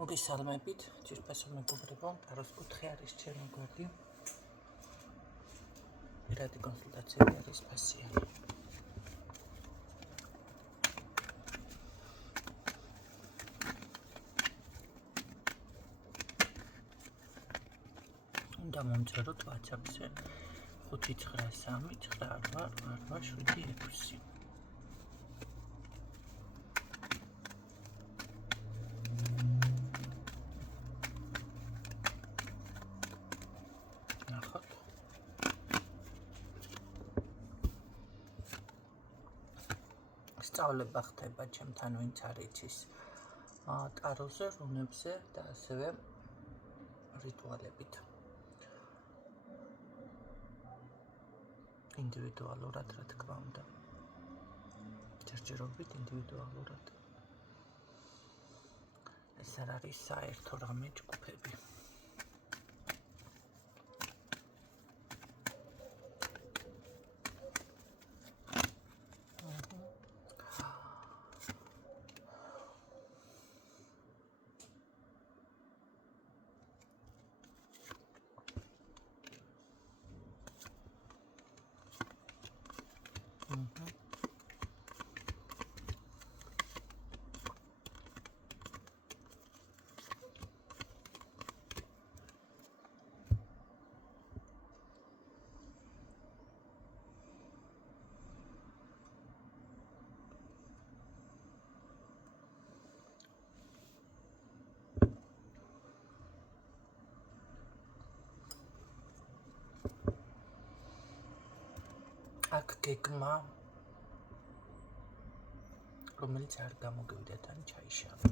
მოგესალმებით, ძირფასო მეგობრებო, ტაროს კუთხე არის ჩემი გვერდი. პირადი კონსულტაციები არის ფასიანი. უნდა მომწეროთ WhatsApp-ზე 593 9888 სწავლება ხდება ჩემთან ვინც არ იცის ტაროზე, რუნებზე და ასევე რიტუალებით. ინდივიდუალურად, რა თქმა უნდა. ჯერჯერობით ინდივიდუალურად. ეს არ არის საერთო რამე ჯგუფები. აქ გეგმა, რომელიც არ გამოგივიდეთ ან ჩაიშალა.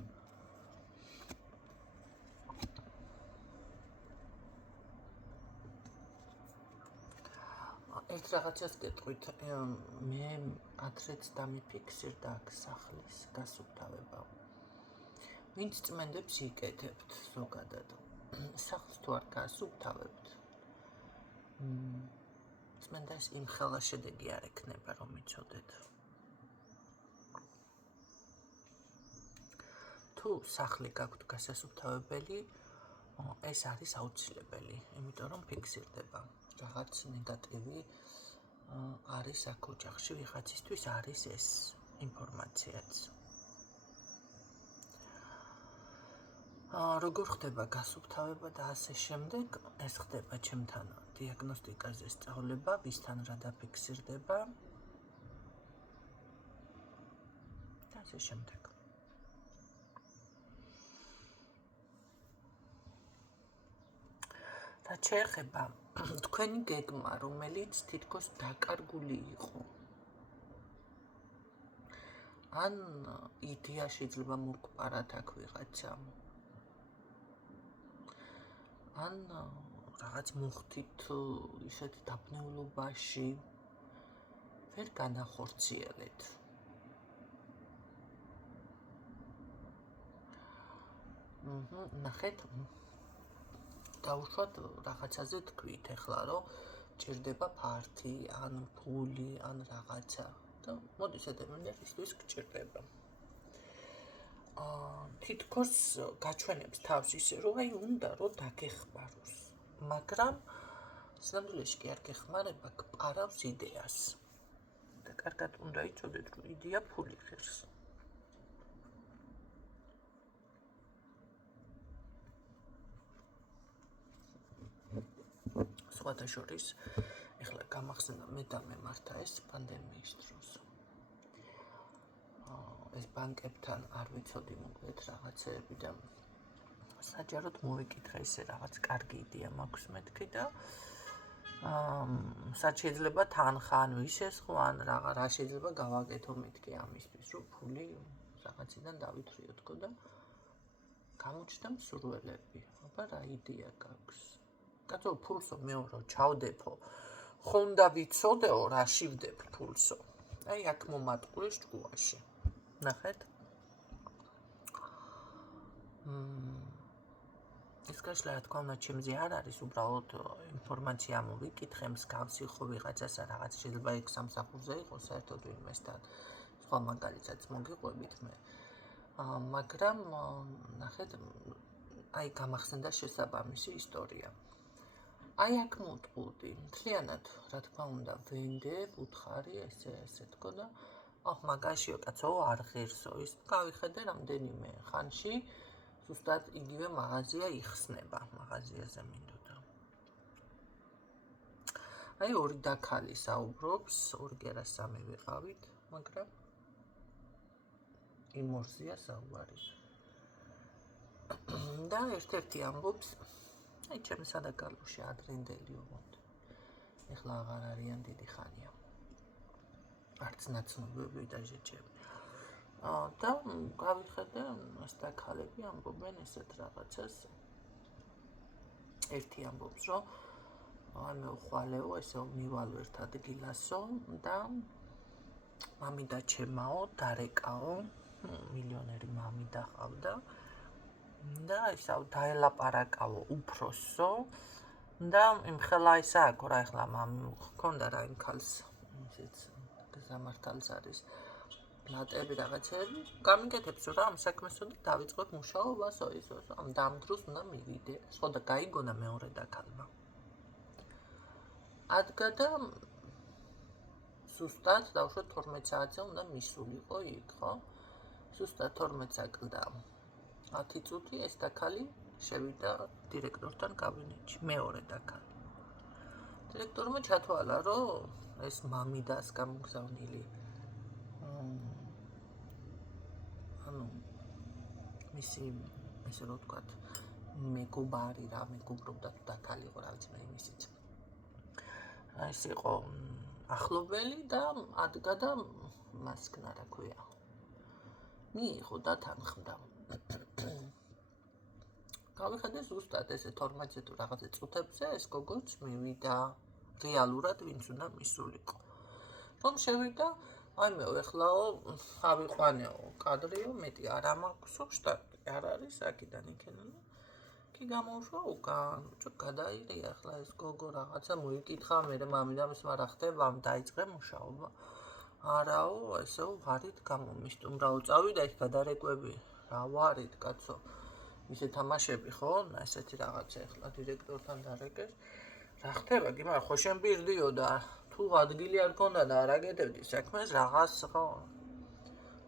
ერთ რაღაცას გეტყვით, მე ადრეც დამიფიქსირდა აქ სახლის გასუფთავება. ვინც წმენდებს იკეთებთ ზოგადად. სახლს თუ არ გასუფთავებთ, წმენდას იმხელა შედეგი არ ექნება, რომ იცოდეთ. თუ სახლი გაქვთ გასასუფთავებელი, ეს არის აუცილებელი, იმიტომ რომ ფიქსირდება. რაღაც ნეგატივი არის აქ ოჯახში, ვიღაცისთვის არის ეს ინფორმაციაც. როგორ ხდება გასუფთავება და ასე შემდეგ, ეს ხდება ჩემთან დიაგნოსტიკაზე სწავლება, ვისთან რა დაფიქსირდება და ასე შემდეგ. რაც შეეხება თქვენი გეგმა, რომელიც თითქოს დაკარგული იყო. ან იდეა შეიძლება მოგყარათ აქ ვიღაცა. ან რაღაც მოხდით ისეთ დაბნეულობაში, ვერ განახორციელეთ. ნახეთ, დავუშვათ რაღაცაზე თქვით ახლა, რომ ჭირდება ფართი, ან ფული, ან რაღაცა და მოდის ადამიანიისთვის გჭირდება. თითქოს გაჩვენებს თავს ისე, რომ აი უნდა რომ დაგეხმაროს, მაგრამ სინამდვილეში კი არ გეხმარება, გპარავს იდეას. და კარგად უნდა იცოდეთ, რომ იდეა ფული ღირს. სხვათა შორის, ეხლა გამახსენდა მე და მემართა ეს პანდემიის დროს. ეს ბანკებთან არ ვიცოდი მოკლედ რაღაცეები და საჯაროდ მოვიკითხე ესე რაღაც კარგი იდეა მაქვს მეთქი და სად შეიძლება თანხა ან ვისესხო ან რა შეიძლება გავაკეთო მეთქი ამისთვის, რომ ფული რაღაციდან დავითრიოთქო და გამოჩნდა მსურველები. აბა რა იდეა გაქვს? კაცო, ფულსო მეურო ჩავდეფო, ხო უნდა ვიცოდეო რა შივდებ ფულსო. აი აქ მომატყულის ჭკუაში. ნახეთ. ეს გაშლა რა თქმა უნდა ჩემზე არ არის, უბრალოდ ინფორმაცია მოვიკითხე, მსგავსი ხო ვიღაცასა რაღაც შეიძლება იქ სამსახურზე იყოს საერთოდ ვინმესთან. სხვა მაგალითაც მოგიყვებით მე. მაგრამ ნახეთ, აი გამახსენდა შესაბამისი ისტორია. აი აქ მოვტყუდი, მთლიანად, რა თქმა უნდა, ვენდებ, უთხარი, ესე თქო და მაგაშიო კაცო არ ღირსო ის გავიხედე რამდენიმე ხანში ზუსტად იგივე მაღაზია იხსნება, მაღაზიაზე მინდოდა. აი ორი დაქალი საუბრობს, ორი კერა სამი ვიყავით, მაგრამ იმ ორზეა საუბარი. და ერთ-ერთი ამბობს, აი ჩემი სადაკალოში ადრინდელი ოღონდ. ეხლა აღარ არიან დიდი ხანია. არც ნაცნობები და ჟეჭები. და გავიხედე, ეს დაქალები ამბობენ ესეთ რაღაცას. ერთი ამბობს, რომ აი მე უხვალეო, ესე მივალო ერთ ადგილასო და მამიდა ჩემაო, დარეკაო, მილიონერი მამიდა ყავდა. და ისავ დაელაპარაკავო უფროსო და იმ ხელა ისა აქ რა ეხლა მქონდა რა იმ ქალს ისეც გზამართალს არის ბლატები რაღაცები გამიგეთებს რა ამ საქმესო და დავიწყებ მუშაობასო ისო ამ დამდროს უნდა მივიდე ხო და გაიგონა მეორე დაქალმა ადგა და ზუსტად დავუშვათ 12 საათზე უნდა მისულიყო იქ ხო ზუსტად 12 საკლდა 10 წუთი ეს დაქალი შევიდა დირექტორთან კაბინეტში მეორე დაქალი დირექტორმა ჩათვალა რომ ეს მამიდას გამოგზავნილი ანუ მისი ესე რომ ვთქვათ მეგობარი რა მეგობრობდა დაქალი იყო რა ვიცი მე იმისიც ეს იყო ახლობელი და ადგა და მასკნა რა ქვია მიიღო და თანხმდა გავიხედე ზუსტად ესე 12 თუ რაღაცე წუთებზე ეს გოგოც მივიდა რეალურად ვინც უნდა მისულიყო რომ შევიდა აი მე ეხლაო ავიყვანეო კადრიო მეტი არ ამაქვსო შტატი არ არის აქედან იქიდან კი გამოუშვა უკან ბიჭო გადაირია ახლა ეს გოგო რაღაცა მოიკითხა მე მამიდამის რა ხდება ამ დაიწყე მუშაობა არაო ესეო ვარით გამომისტუმრაო წავიდა იქ გადარეკვები რა ვარით კაცო ისე თამაშები ხო ესეთი რაღაცა ახლა დირექტორთან დარეკეს რა ხდება კი მაგრამ ხო შენ პირდიო და თუ ადგილი არ გქონდა და არ აგეთებდი საქმეს რაღაც ხო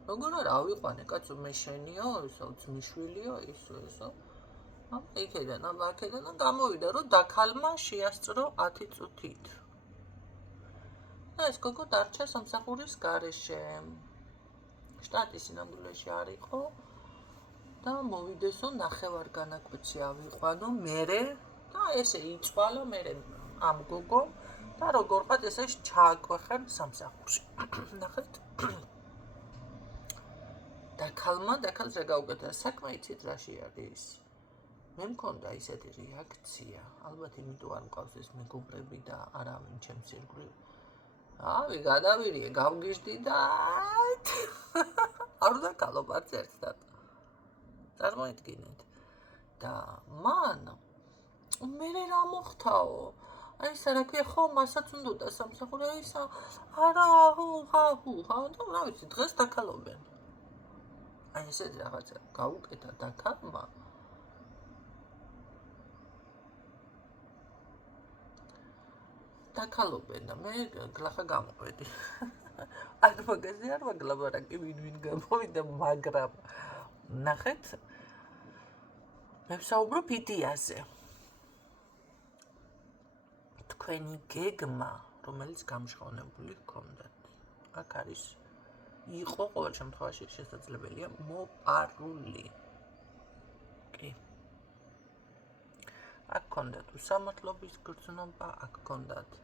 როგორ არ ავიყვანე კაცო მე შენიო ისო ძმისშვილიო ისო იქიდან აქედან გამოვიდა რომ დაქალმა შეასწრო 10 წუთით და ეს გოგო დარჩა სამსახურის გარეშე შტატის სინამდვილეში არ იყო და მოვიდესო ნახევარ განაკვეთში ავიყვანო მერე და ესე იწვალა მერე ამ გოგო და როგორღაც ესე ჩააკვეხენ სამსახურში ნახეთ დაქალს რა გაუკეთა საქმე იცით რაში არის მე მქონდა ისეთი რეაქცია ალბათ იმიტომ არ მყავს ეს მეგობრები და არავინ ჩემს ირგვლივ ავი გადავირიე გავგიჟდი და არ უნდა კალობარც ერთად წარმოიდგინეთ და მან მე რა მოხდაო აი ისა რა ქვია ხო მასაც უნდა სამსახური ისა არა ჰუ და რა ვიცი დღეს დაქალობენ აი ესეთი რაღაცა გაუკეთა დაქალმა დაქალობენ და მე გლახა გამოვედი არ მაგაზე არ მაგლაბარაკი ვინ გამოვიდა მაგრამ ნახეთ მე ვსაუბრობ იდეაზე თქვენი გეგმა რომელიც გამშღავნებული ჰქონდათ აქ არის იყო ყოველ შემთხვევაში შესაძლებელია მოპარული კი აქ ჰქონდათ უსამართლობის გრძნობა აქ ჰქონდათ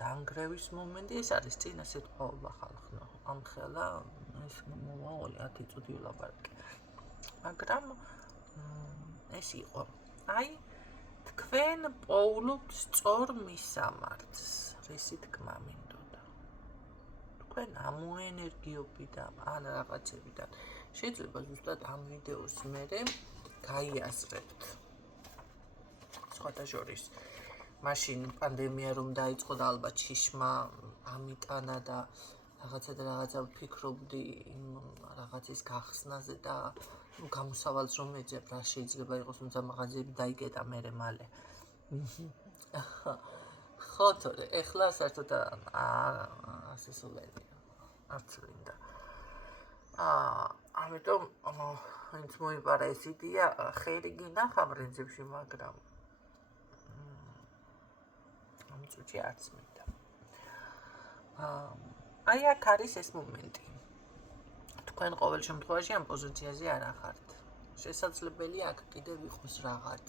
დაანგრევის მომენტი ეს არის წინა სიტყვაობა ხალხო ამ ხელა ეს მომავალი 10 წუთი ვლაპარაკე მაგრამ ეს იყო აი თქვენ პოულობთ სწორ მისამართს რისი თქმა მინდოდა თქვენ ამოენერგიობიდან ან რაღაცებიდან შეიძლება ზუსტად ამ ვიდეოს მერე გაიაზრებთ სხვათა შორის მაშინ პანდემია რომ დაიწყო და ალბათ შიშმა ამიტანა და რაღაცა და რაღაცა ვფიქრობდი იმ რაღაცის გახსნაზე და გამოსავალს რომ ეძებ რა შეიძლება იყოს, თუმცა მაღაზიები დაიკეტა მერე მალე. ხო, თორე ეხლა საერთოდ ასე სულელი არც მინდა. ამიტომ ვინც მოიპარა ეს იდეა, ხერი გინახა ბრინჯებში, მაგრამ ამ წუთში არც მინდა. აი აქ არის ეს მომენტი. თქვენ ყოველ შემთხვევაში ამ პოზიციაზე არ ახართ. შესაძლებელია აქ კიდევ იყოს რაღაც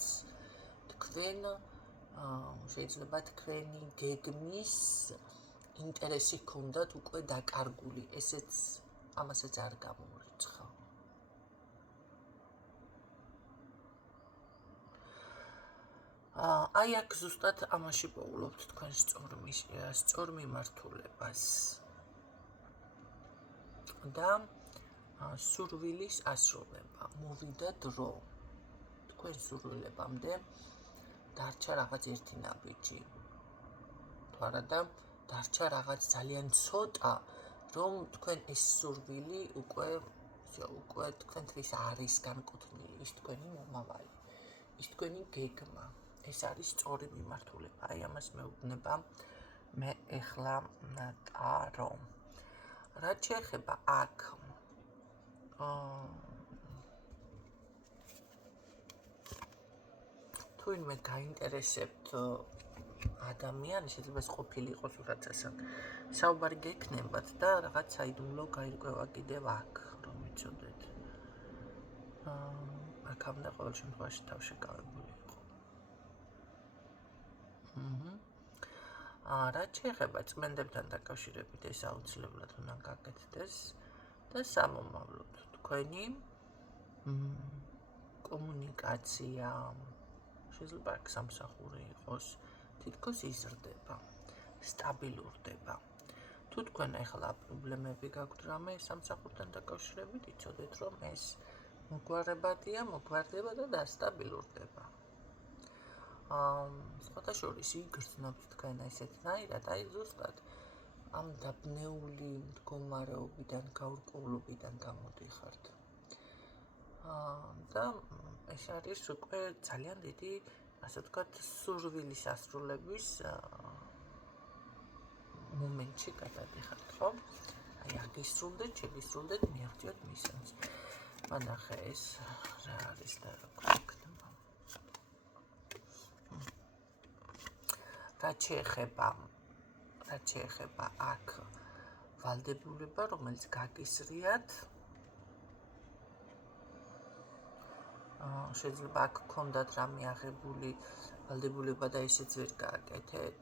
თქვენ შეიძლება თქვენი გეგმის ინტერესი გქონდათ უკვე დაკარგული, ამასაც არ გამორიცხავ. აი აქ ზუსტად ამაში პოულობთ თქვენ სწორ მიმართულებას და სურვილის ასრულება. მოვიდა დრო. თქვენ სურვილებამდე დარჩა რაღაც ერთი ნაბიჯი. თუ არა და დარჩა რაღაც ძალიან ცოტა, რომ თქვენ ეს სურვილი უკვე თქვენთვის არის განკუთვნილი, ის თქვენი მომავალი, ის თქვენი გეგმა. ეს არის სწორი მიმართულება. აი ამას მეუბნება მე ეხლა ტარო. რაც შეეხება აქ თუ ვინმე გაინტერესებთ ადამიანი, შეიძლება ეს ყოფილი იყოს ურაცასთან საუბარი გექნებათ და რაღაც საიდუმლო გაირკვევა კიდევ აქ, რომ იცოდეთ. აქამდე ყოველ შემთხვევაში თავშეკავებული იყო. რაც შეეხება წმენდებთან დაკავშირებით, ეს აუცილებლად უნდა გაკეთდეს და სამომავლოდ თქვენი კომუნიკაცია შეიძლება აქ სამსახური იყოს, თითქოს იზრდება, სტაბილურდება. თუ თქვენ ახლა პრობლემები გაქვთ რამე სამსახურთან დაკავშირებით, იცოდეთ რომ ეს მოგვარებადია, მოგვარდება და დასტაბილურდება. სხვათა შორის იგრძნობთ თქვენ ესეთნაირად, აი ზუსტად ამ დაბნეული მდგომარეობიდან, გაურკვევლობიდან გამოდიხართ. და ეს არის უკვე ძალიან დიდი, ასე ვთქვათ, სურვილის ასრულების მომენტში გადადიხართ, ხო? აი აქ ისრულდეთ, შეგისრულდეთ, მიაღწიოთ მისიონს. მანახე ეს რა არის და რა გვქნება. რაც შეეხება აქ ვალდებულება, რომელიც გაკისრიათ, შეიძლება აქ გქონდათ რამე აღებული ვალდებულება და ესეც ვერ გააკეთეთ,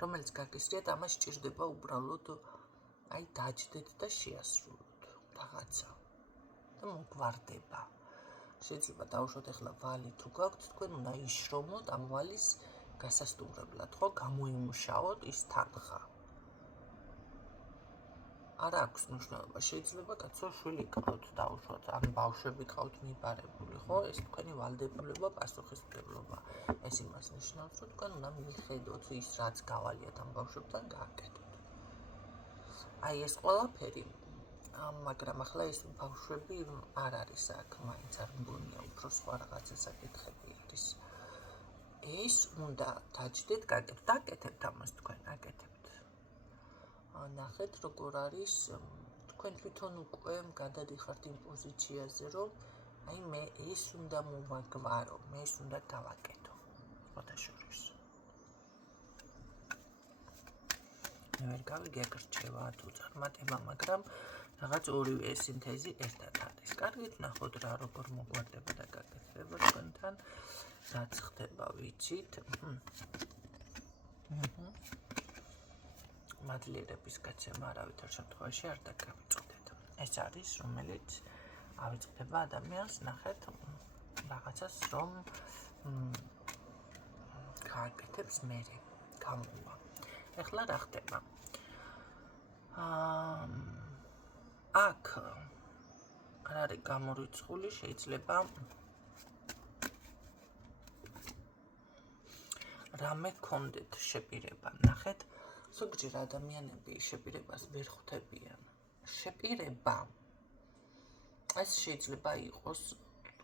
რომელიც გაკისრიათ, ამას სჭირდება უბრალოდ აი დაჯდეთ და შეასრულოთ რაღაცა და მოგვარდება. შეიძლება დავუშვათ ახლა ვალი თუ გაქვთ, თქვენ უნდა იშრომოთ ამ ვალის გასასტუმრებლად, ხო, გამოიმუშაოთ ის თანხა. არ აქვს მნიშვნელობა, შეიძლება კაცო შვილი გყავთ დავუშვათ, ან ბავშვები გყავთ მიბარებული, ხო, ეს თქვენი ვალდებულება, პასუხისმგებლობა. ეს იმას ნიშნავს, რომ თქვენ უნდა მიხედოთ ის, რაც გავალიათ ამ ბავშვებთან გააკეთოთ. აი ეს ყველაფერი, მაგრამ ახლა ეს ბავშვები არ არის აქ, მაინც არ მგონია, უფრო სხვა რაღაცა საკითხები არის. ეს უნდა დაჯდეთ, გაკეთებთ ამას თქვენ, აკეთებთ. ნახეთ როგორ არის, თქვენ თვითონ უკვე გადადიხართ იმ პოზიციაზე, რომ აი მე ეს უნდა მოვაგვარო, მე ეს უნდა გავაკეთო. სხვათა შორის. მე ვერ გავიგე აქ რჩევა თუ წარმატება, მაგრამ რაღაც ორივე სინთეზი ერთად არის. კარგით ნახოთ რა როგორ მოგვარდება და გაკეთდება თქვენთან, რაც ხდება ვიცით. მადლიერების გაცემა არავითარ შემთხვევაში არ დაგავიწყდეთ. ეს არის, რომელიც ავიწყდება ადამიანს, ნახეთ რაღაცას, რომ გააკეთებს მერე, გამოვა. ეხლა რა ხდება? აქ არ არის გამორიცხული, შეიძლება რამე გქონდეთ შეპირება. ნახეთ, ზოგჯერ ადამიანები შეპირებას ვერ ხვდებიან. შეპირება ეს შეიძლება იყოს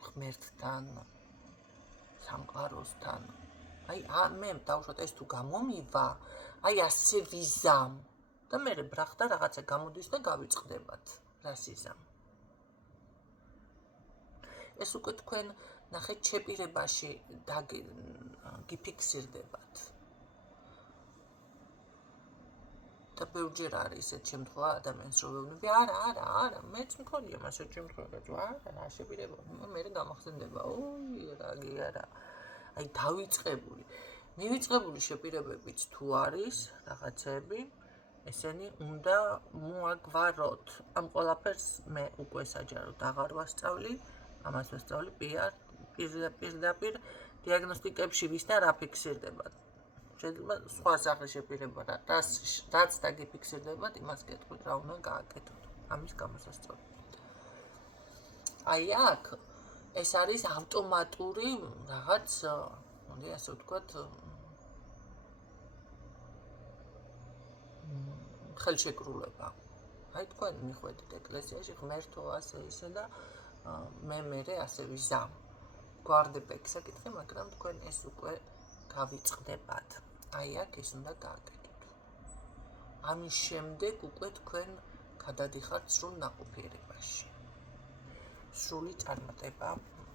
ღმერთთან, სამყაროსთან. მე დავუშვათ ეს თუ გამომივა, ასე ვიზამ და მე ბრახდა რაღაცა გამოდის და გავიწყდებათ რას იზამ. ეს უკვე თქვენ ნახეთ შეპირებაში გიფიქსირდებათ. და ბევრჯერ არის ესეთ შემთხვევა ადამიანს რომ ვეუბნები, არა, მეც მქონია მასეთ შემთხვევაში, არა, შეპირება, მე გამახსენდება, რაგი არა. დავიწყებული. მივიწყებული შეპირებებიც თუ არის რაღაცები, ესენი უნდა მოაგვაროთ. ამ ყველაფერს მე უკვე საჯაროდ აღარ ვასწავლი, ამას ვასწავლი პირდაპირ დიაგნოსტიკებში ვის და რა ფიქსირდებათ. შეიძლება სხვა სახის შეპირება რაც დაგიფიქსირდებათ, იმას გეტყვით, რა უნდა გააკეთოთ. ამის გამოსასწორად. აქ ეს არის ავტომატური რაღაც, ასე ვთქვათ, ხელშეკრულება. თქვენ მიხვედით ეკლესიაში ღმერთო ასე ისე და მე ასე ვიზამ. გვარდება ეგ საკითხი, მაგრამ თქვენ ეს უკვე გავიწყდებათ. აქ ეს უნდა გააკეთოთ. ამის შემდეგ უკვე თქვენ გადადიხართ სრულ ნაყოფიერებაში. სრული წარმატება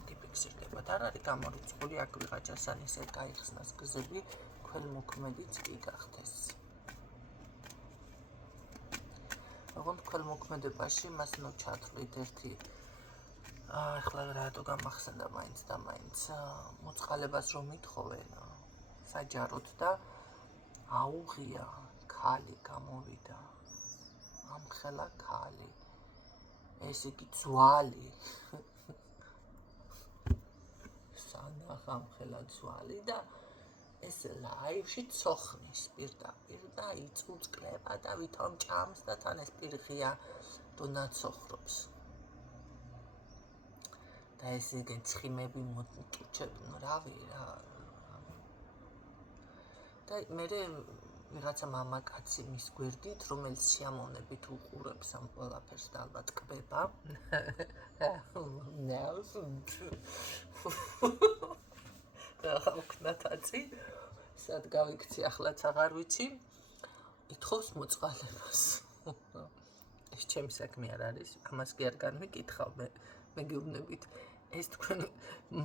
გიფიქსირდებათ. არ არის გამორიცხული აქ ვიღაჩასთან ისე გაიხსნას გზები, ქველმოქმედიც კი გახდეს. ოღონდ ქველმოქმედებაში მას უნდა ჩათვლით ერთი ახლა რატო გამახსენდა მაინც და მაინც მოწყალებას რომ ითხოვენ საჯაროდ და აუღია ქალი გამოვიდა. ამხელა ქალი. ესე იგი ძვალი. სანახ ამხელა ძვალი და ეს ლაივში ცოხნის პირდაპირ და იწუწკლება და ვითომ ჭამს და თან ეს პირღია და ნაცოხრობს. და ესე იგი ცხიმები მოტუჩებენ, რავი რა. და მე ვიღაცა მამაკაცი მის გვერდით, რომელიც სიამოვნებით უყურებს ამ ყველაფერს და ალბათ კვება. ნავს. ხნათაცი, სად გავიქცი ახლაც აღარ ვიცი. ითხოვს მოწყალებას. ეს ჩემი საქმე არ არის, ამას კი არ განვიკითხავ მე გეუბნებით. ეს თქვენ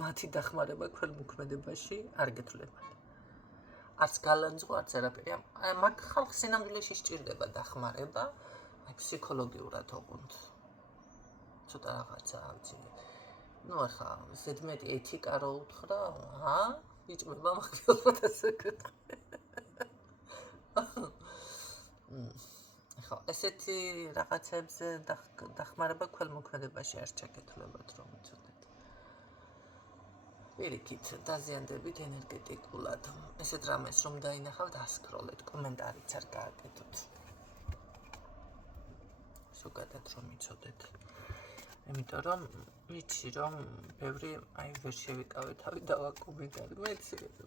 მათი დახმარება ქველმოქმედებაში არ გეთვლებათ. არც გალანძღვა, არც არაფერი. მაგ ხალხს სინამდვილეში სჭირდება დახმარება, ფსიქოლოგიურად ოღონდ. ცოტა რაღაცა, ვიცი. ახლა ზედმეტი ეთიკა რო უთხრა, იჭმება მაგალითად ასე გეტყვი. ახლა ესეთი რაღაცებზე დახმარება ქველმოქმედებაში არ ჩაგეთვლებათ, რომ იცოდეთ. პირიქით, დაზიანდებით ენერგეტიკულად. ესეთ რამეს რომ დაინახავთ, ასკროლეთ, კომენტარიც არ გააკეთოთ. ზოგადად რომ იცოდეთ. იმიტომ რომ ვიცი რომ ბევრი ვერ შევიკავე თავი დავაკომენტარი, მეც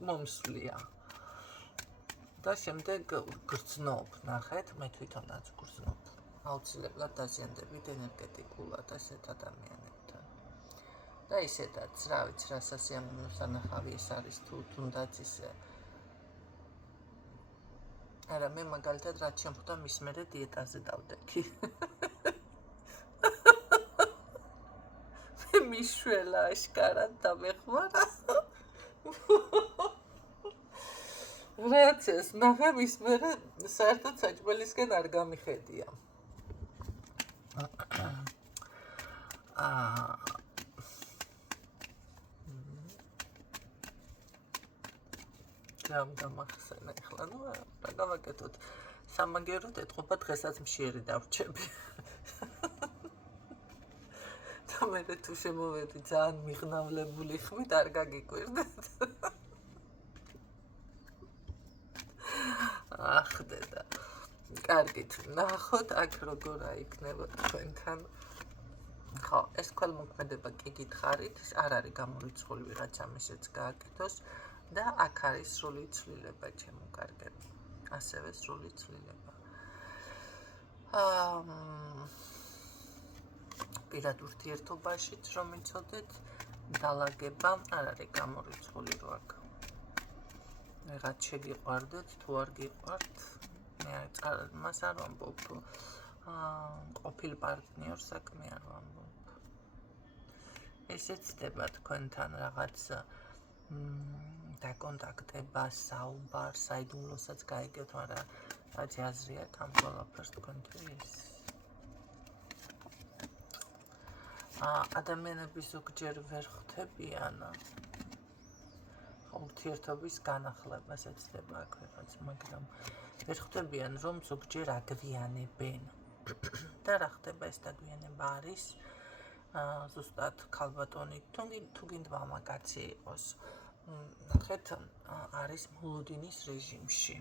მომსვლია. და შემდეგ გრძნობ, ნახეთ, მე თვითონაც გრძნობ. აუცილებლად დაზიანდებით ენერგეტიკულად ასეთ ადამიანებთან. და ისედაც, რა ვიცი, რა სასიამოვნო სანახავი ეს არის თუნდაც ისე. არა, მე მაგალითად რაც შემხვდა მის მერე დიეტაზე დავდექი. მიშველა აშკარად დამეხმარა. რაც ეს ნახე მის მერე საერთოდ საჭმელისკენ არ გამიხედია. რამ დამახსენა ახლა, რა გავაკეთოთ? სამაგეროდ ეთყობა დღესაც მშიერი დავრჩები. და მე თუ შემოვედი ძალიან მიღნავლებული ხმით არ გაგიკვირდეთ. დედა. კარგით, ნახოთ აქ როგორ აიქნება თქვენთან. ხო, ეს ქველმოქმედება კი გითხარით, არ არის გამორიცხული ვიღაცამ ისეც გააკეთოს და აქ არის სრული ცვლილება ჩემო კარგები. ასევე სრული ცვლილება. პირად ურთიერთობაშიც რომ იცოდეთ, დალაგება არ არის გამორიცხული რო აქ რაღაც შეგიყვარდეთ, თუ არ გიყვართ, მე მას არ ვამბობ, ყოფილ პარტნიორს საქმე არ ვამბობ. ესეც ხდება თქვენთან რაღაც დაკონტაქტება, საუბარ, საიდუმლოსაც გაიგებთ, მაგრამ რაც აზრია ამ ყველაფერს თქვენთვის. ადამიანები ზოგჯერ ვერ ხვდებიან ურთიერთობის განახლებას ეცდება აქ რაღაც, მაგრამ ვერ ხვდებიან რომ ზოგჯერ აგვიანებენ. და რა ხდება ეს დაგვიანება არის? ზუსტად ქალბატონი თუ გინდ მამაკაცი იყოს, ნახეთ, არის მოლოდინის რეჟიმში.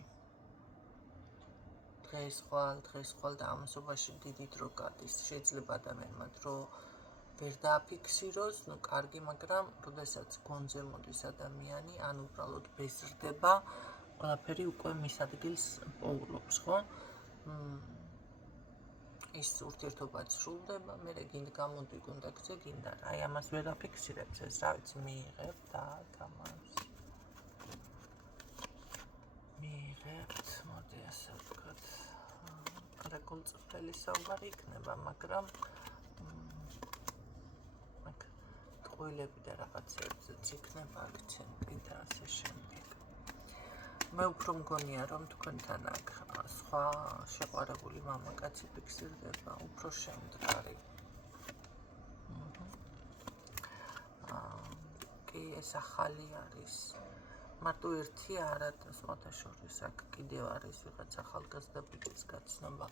დღეს ხვალ და ამასობაში დიდი დრო გადის. შეიძლება ადამიანმა დრო ვერ დააფიქსიროს, კარგი, მაგრამ როდესაც გონზე მოდის ადამიანი, ან უბრალოდ ბეზრდება, ყველაფერი უკვე მის ადგილს პოულობს, ხო? ის ურთიერთობაც სრულდება, მე გინდა გამოდი კონტაქტზე, გინდა რა, აი ამას ვერ აფიქსირებს ეს, რა ვიცი, მიიღებ და გამას. მიიღებთ, მოდი ასე ვთქვათ, რეკონსტრუქციის საუბარი იქნება, მაგრამ ტყუილები და რაღაცებზეც იქნება აქცენტი და ასე შემდეგ. მე უფრო მგონია, რომ თქვენთან აქ სხვა შეყვარებული მამაკაცი ფიქსირდება, უფრო შემდგარი. კი, ეს ახალი არის. მარტო ერთი არა, სხვათა შორის აქ კიდევ არის ვიღაც ახალგაზრდა ბიჭის გაცნობა.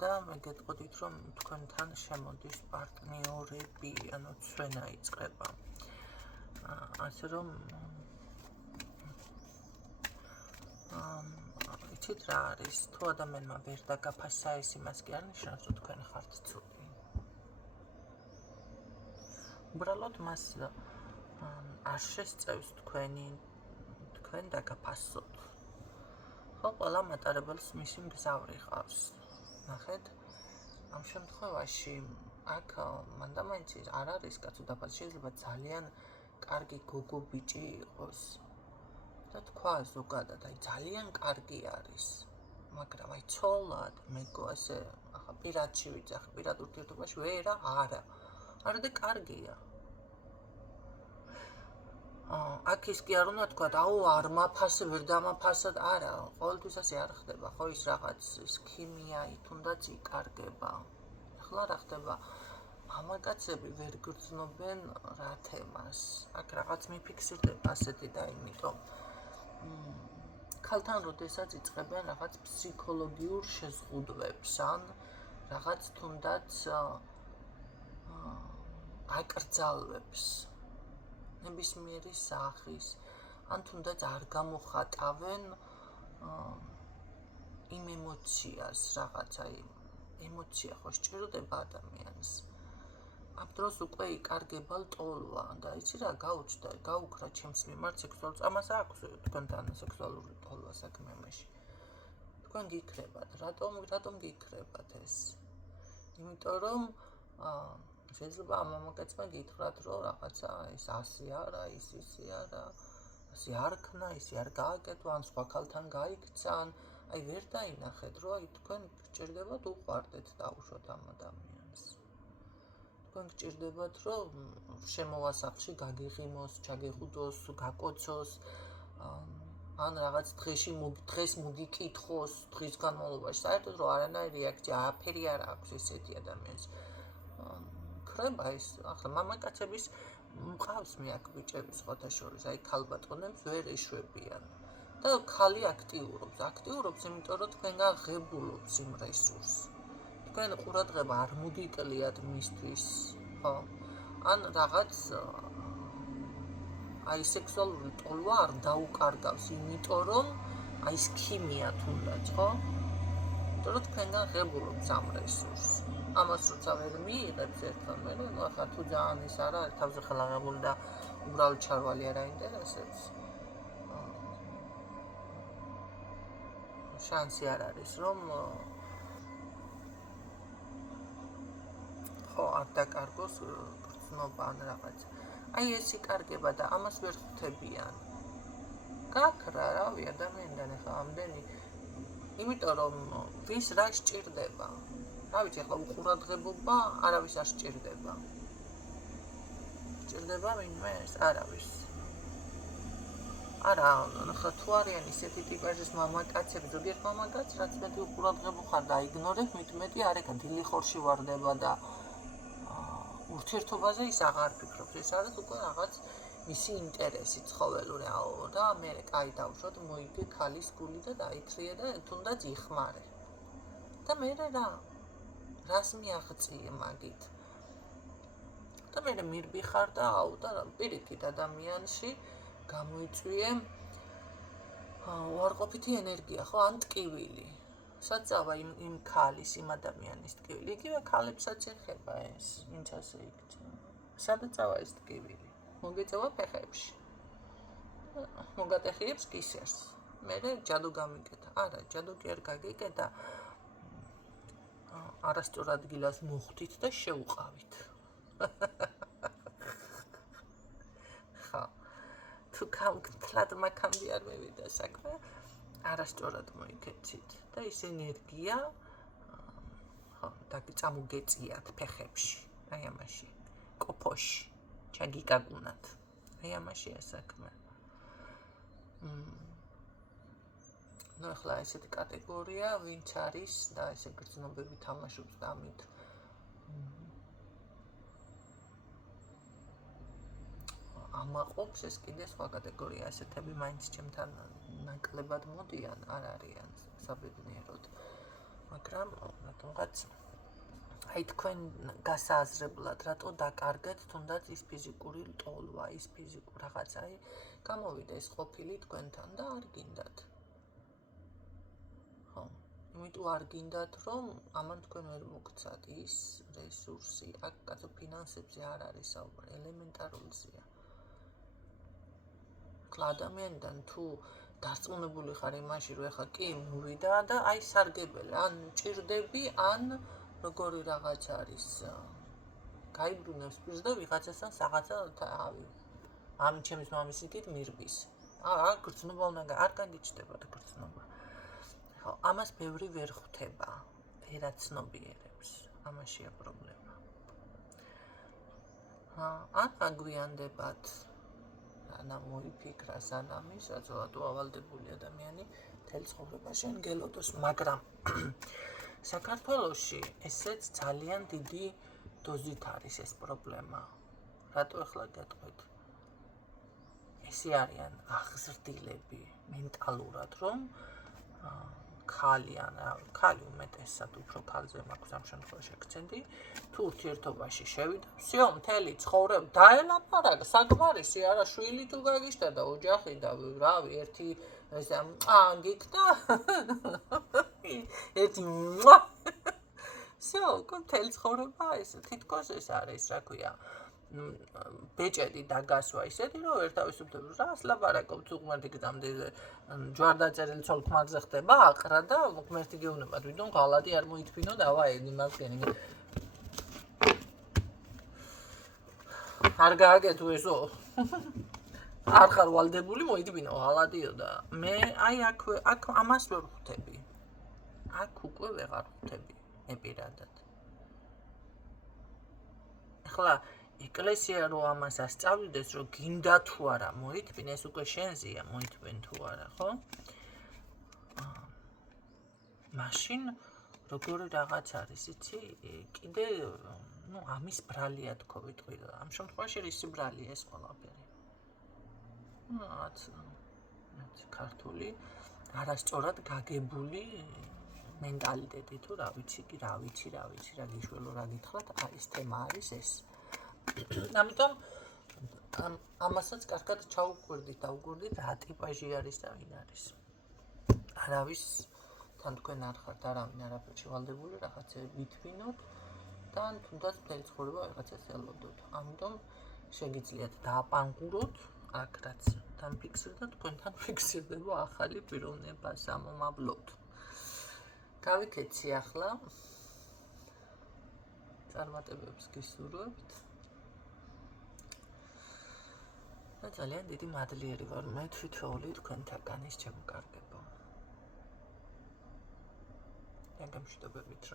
და მე გეტყოდით, რომ თქვენთან შემოდის პარტნიორები, ანუ ცვენა იწყება. ასე რომ იცით რა არის, თუ ადამიანმა ვერ დაგაფასა ეს იმას კი არ ნიშნავს, რომ თქვენ ხართ ცუდი. უბრალოდ მას არ შესწევს თქვენ დაგაფასოთ. ხო, ყველა მატარებელს მისი მგზავრი ყავს. ნახეთ, ამ შემთხვევაში აქ მანდამაინც არ არის კაცო დაფასი, შეიძლება ძალიან კარგი გოგო ბიჭი იყოს. და თქვა ზოგადად, აი ძალიან კარგი არის, მაგრამ აი ცოლად, მეგო ასე, ახლა პირადში ვიძახი, პირად ურთიერთობაში ვერა, არა და კარგია. აქ ის კი არ უნდა თქვა, აუ არ მაფასე, ვერ დამაფასად, არა, ყოველთვის ასე არ ხდება, ხო, ის რაღაც ის ქიმია თუნდაც იკარგება. ახლა რა ხდება? მამაკაცები ვერ გრძნობენ რა თემას. აქ რაღაც მიფიქსირდება ასეთი და იმიტომ ქალთან როდესაც იწყებენ რაღაც ფსიქოლოგიურ შეზღუდვებს, ან რაღაც თუნდაც აკრძალვებს. ნებისმიერი სახის, ან თუნდაც არ გამოხატავენ იმ ემოციას, რაღაც აი ემოცია ხო სჭირდება ადამიანს. ამ დროს უკვე იკარგება ლტოლვა და იცი რა გაუჩნდა, გაუქრა ჩემს მიმართ სექსუალურ ამას აქვს თქვენთან სექსუალური ლტოლვა საქმეში. თქვენ გიქრებათ, რატომ გიქრებათ ეს? იმიტომ რომ შეიძლება ამ მამაკაცმა გითხრათ, რომ რაღაცა ეს ასე არა, ისი არა, ასე არ ქნა, ისი არ გააკეთო, ან სხვა ქალთან გაიქცა, აი ვერ დაინახეთ, რომ აი თქვენ გჭირდებათ უყვარდეთ დაუშვათ ამ ადამიანს. თქვენ გჭირდებათ, რომ შემოვასახლში გაგიღიმოს, ჩაგეხუდოს, გაკოცოს, ან რაღაც დღეს მოგიკითხოს, დღის განმავლობაში, საერთოდ რომ არანაირი რეაქცია, აფერი არ აქვს ესეთი ადამიანს. ხრება ის, ახლა მამაკაცების მყავს მე აქ ბიჭების სხვათა შორის, აი ქალბატონებს ვერ ეშვებიან. და ქალი აქტიურობს, იმიტომ რომ თქვენგან ღებულობს იმ რესურსს. თქვენ ყურადღება არ მოგიკლიათ მისთვის, ხო? ან რაღაც აი სექსუალური ლტოლვა არ დაუკარგავს, იმიტომ რომ აი ეს ქიმია თუნდაც, ხო? იმიტომ რომ თქვენგან ღებულობს ამ რესურსს. ამას როცა ვერ მიიღებს ერთხელ, ნუ ახლა თუ ძალიან ის არა, თავზე ხელაღებული და უბრალოდ ჩარვალი არ აინტერესებს. შანსი არ არის, რომ ხო არ დაკარგოს გრძნობა ან რაღაც. აი ეს იკარგება და ამას ვერ ხვდებიან. გაქრა რავი ადამიანთან ახლა ამდენი, იმიტომ რომ ვის რა სჭირდება. რა ვიცი, ახლა უყურადღებობა არავის არ სჭირდება. სჭირდება ვინმე ეს არავის. არა, ახლა თუ არიან ისეთი ტიპაჟის მამაკაცები, ზოგიერთ მამაკაცს რაც მეტი უყურადღებო ხარ და აიგნორებ, მით მეტი არეკა დილი ხორში ვარდება და ურთიერთობაზე ის აღარ ფიქრობს. ეს არის უკვე რაღაც მისი ინტერესი ცხოველური და მე კაი დავშოთ მოიგე ქალის გული და დაითრიე და თუნდაც იხმარე. და მე რას მიაღწიე მაგით? და მე მირბიხარ და პირიქით ადამიანში გამოიწვიე უარყოფითი ენერგია, ხო, ან ტკივილი. საწავა იმ ქალის, იმ ადამიანის ტკივილი. იგივე ქალებსაც ეხება ეს, ვინც ასე იქნება. სადაწავა ეს ტკივილი? მოგეწევა ფეხებში. მოგატეხიებს კისერს. მე ჯადო გამიკეთა. არა, ჯადო კი არ გაგიკეთა. არასწორ ადგილას მოხვდით და შეუყავით. ხო. თუ თლად მაქამდე არ მევიდა საქმე, არასწორად მოიქეცით და ის ენერგია წამოგეწიათ ფეხებში, აი ამაში, კოფოში, ჩაგიკაგუნათ, აი ამაშია საქმე. ნუ ახლა ესეთი კატეგორია, ვინც არის და ესე გრძნობები თამაშობს და ამით ამაყობს, ეს კიდე სხვა კატეგორია, ესეთები მაინც ჩემთან ნაკლებად მოდიან, არ არიან საბედნიეროდ. მაგრამ რატომღაც აი თქვენ გასააზრებლად, რატო დაკარგეთ თუნდაც ის ფიზიკური ლტოლვა, ის ფიზიკური რაღაცა, აი გამოვიდა ეს ყოფილი თქვენთან და არ გინდათ. ხო, იმიტომ არ გინდათ, რომ ამან თქვენ ვერ მოგცათ ის რესურსი, აქ კაცო ფინანსებზე არ არის საუბარი, ელემენტარულზეა. ადამიანიდან თუ დარწმუნებული ხარ იმაში, რომ ეხლა კი მოვიდა და აი სარგებელი, ან ჭირდები, ან როგორი რაღაც არის. გაიბრუნებს პირს და ვიღაცასთან რაღაცა თავი. ამ ჩემს მამისითით მირბის. გრძნობა უნდა არ გაგიჩნდება გრძნობა. ხო, ამას ბევრი ვერ ხვდება. ვერაცნობიერებს. ამაშია პრობლემა. ან აგვიანდებათ. ანა მოიფიქრა სანამის, რაც რატო ავალდებული ადამიანი მთელ ცხოვრებაში გელოდოს, მაგრამ საქართველოში ესეც ძალიან დიდი დოზით არის ეს პრობლემა. რატო ახლა გეტყვით? ესე არიან აღზრდილები მენტალურად, რომ ქალი უმეტესად უფრო ქალზე მაქვს ამ შემთხვევაში აქცენტი, თუ ურთიერთობაში შევიდა, всё, მთელი ცხოვრება დაელაპარაკა, საკმარისი არა, შვილი თუ გაგიშთა და ოჯახი და რავი, ერთი ესე გიქნა. ერთი всё, მთელი ცხოვრება ეს თითქოს ეს არის, რა ქვია. ბეჭედი დაგასვა ისეთი, რომ ვერ თავისუფლდება. რას ლაპარაკობთ, უღმერთი გზამდე ჯვარდაწერილი ცოლ-ქმარზე ხდება აყრა და უღმერთი გეუბნებათ, ვიდრე ღალატი არ მოითფინო და ავაენი მაგენი. არ გააკეთო ესო. არ ხარ ვალდებული მოითფინო ღალატიო და მე აი აქ ამას ვერ ხვდები. აქ უკვე ვეღარ ხვდები მე პირადად. ახლა ეკლესია რო ამას ასწავლიდეს, რომ გინდა თუ არა მოითფინ, ეს უკვე შენზეა მოითფინ თუ არა, ხო? მაშინ როგორი რაღაც არის, იცი? კიდე ამის ბრალია თქო ვიტყვი. ამ შემთხვევაში რისი ბრალია ეს ყველაფერი? რაც ქართული არასწორად გაგებული მენტალიტეტი თუ რა ვიცი, რა გიშველო რა გითხრათ, ეს თემა არის ეს. ამიტომ ამასაც კარგად ჩაუგვირდით, რა ტიპაჟი არის და ვინ არის. არავის თან თქვენ არ ხართ არავინ არაფერში ვალდებული, რაღაცები ვითვინოთ და თუნდაც მთელი ცხოვრება რაღაცას ელოდოთ. ამიტომ შეგიძლიათ დააპანყუროთ აქ რაც თან ფიქსირდა, თქვენთან ფიქსირდება ახალი პიროვნება, სამომავლოდ. გავიქეცი ახლა. წარმატებებს გისურვებთ. და ძალიან დიდი მადლიერი ვარ მე თვითოული თქვენთაგან ის ჩემო კარგებო. და გამშვიდობებით.